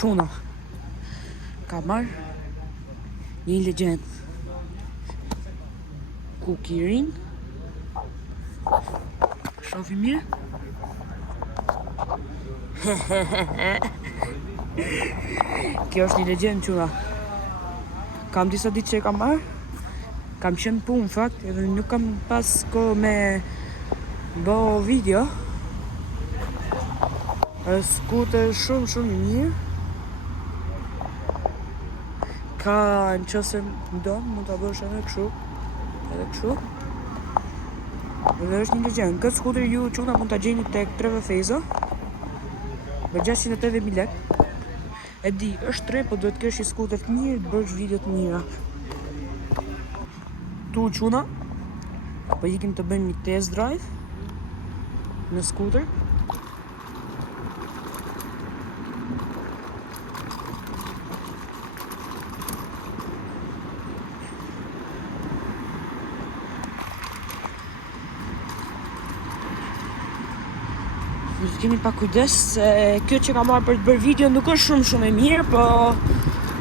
quna. Ka marrë një legjend. Ku kirin. Shofi mirë. Kjo është një legjend quna. Kam disa ditë që e kam marrë. Kam qenë punë në fakt, edhe nuk kam pas kohë me bo video. Skuter shumë i mirë. Ka në qëse më do, mund të bësh edhe kështu. Edhe është një legjend. Këtë skuter ju quna mund të gjeni tek Treve Feza. Me 680.000 lek. E di, është tre, po duhet kesh i skuter të mirë, të bësh video të mira. Tu quna, po ikim të bëjmë një test drive në skuter. Kemi pa kujdes se kjo që ka marrë për të bërë video nuk është shumë e mirë, po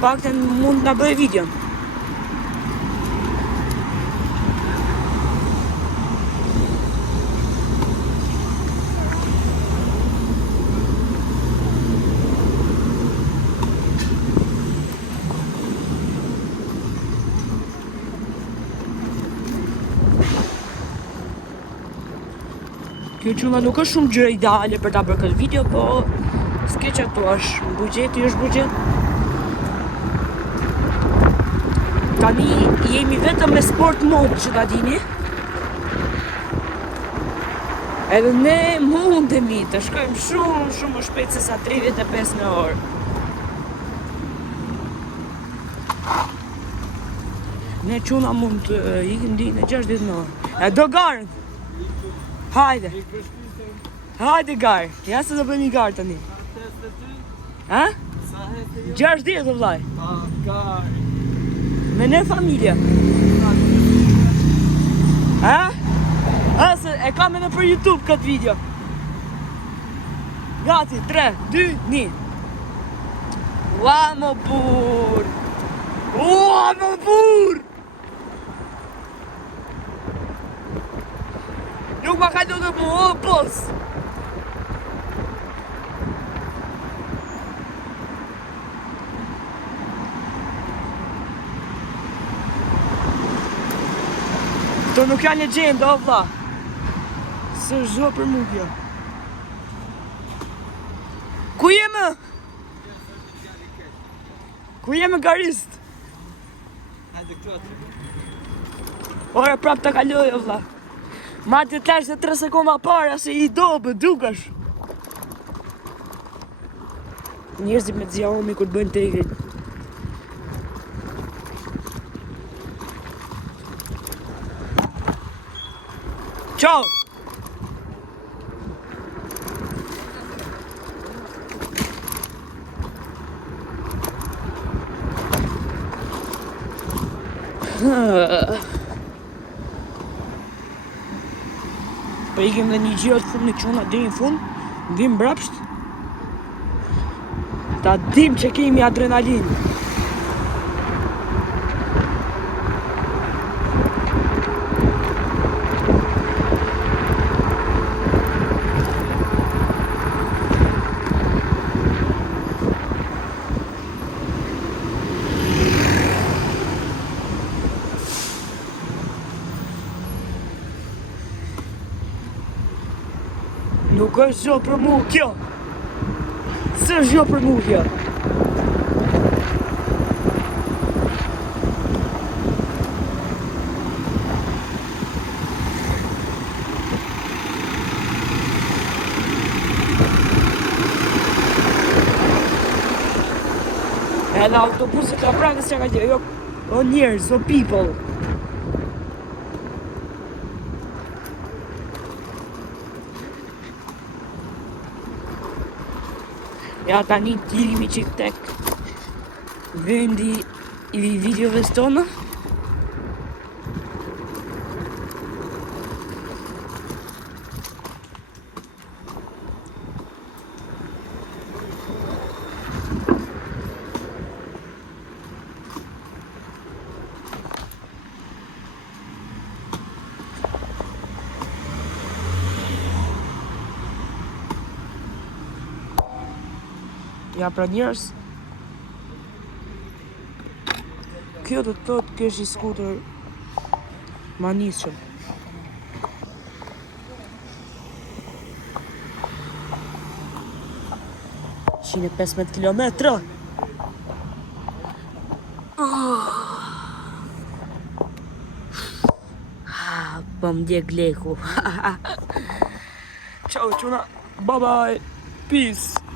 pakten mund të bëj video. Kjo quna nuk është shumë gjë ideale për ta bërë këtë video, po s'ke që ato është bugjeti, është bugjet. Tani jemi vetëm me sport mode që ta dini. Edhe ne mundemi të shkojmë shumë më shpejt se sa 35 në orë. Ne quna mund të ikim di në 60 në orë. E do garën! Hajde! Hajde garë! Ja se do bëjmë i garë tani. Ha? 60 o vlaj. Me ne familje. Ha? Se e kam edhe për YouTube këtë video. Gati, 3, 2, 1. Ua më bur! Ua më bur! Nuk ma ka do të mu, o pos! Këto nuk janë legjenda, o vlla. Së zho për mu kjo. Ku jeme? Ku jeme garist? Hajde këtu atë. Ora prap të kaloj, o vlla. Marrë të tlash dhe 3 sekonda para se i dobë, dukash. Njerëzit me Xiaomi kur bëjnë tegrit. Ciao! Po ikim dhe një gjiro të fund në quna deri në fund, vim brapsht. Ta dim që kemi adrenalin. Nuk është gjo për mu kjo. Së është gjo për mu kjo. Edhe autobusit ka prangës që ka gjë, jo, o njerëz, o people. Ja tani t'lirimi qik tek vendi i videove tona. Ja pra njerës. Kjo do të thotë kjo është i skuter ma nisëm. Shine 15 kilometra. Po më djeg leku. Ciao, çuna. Bye bye. Peace.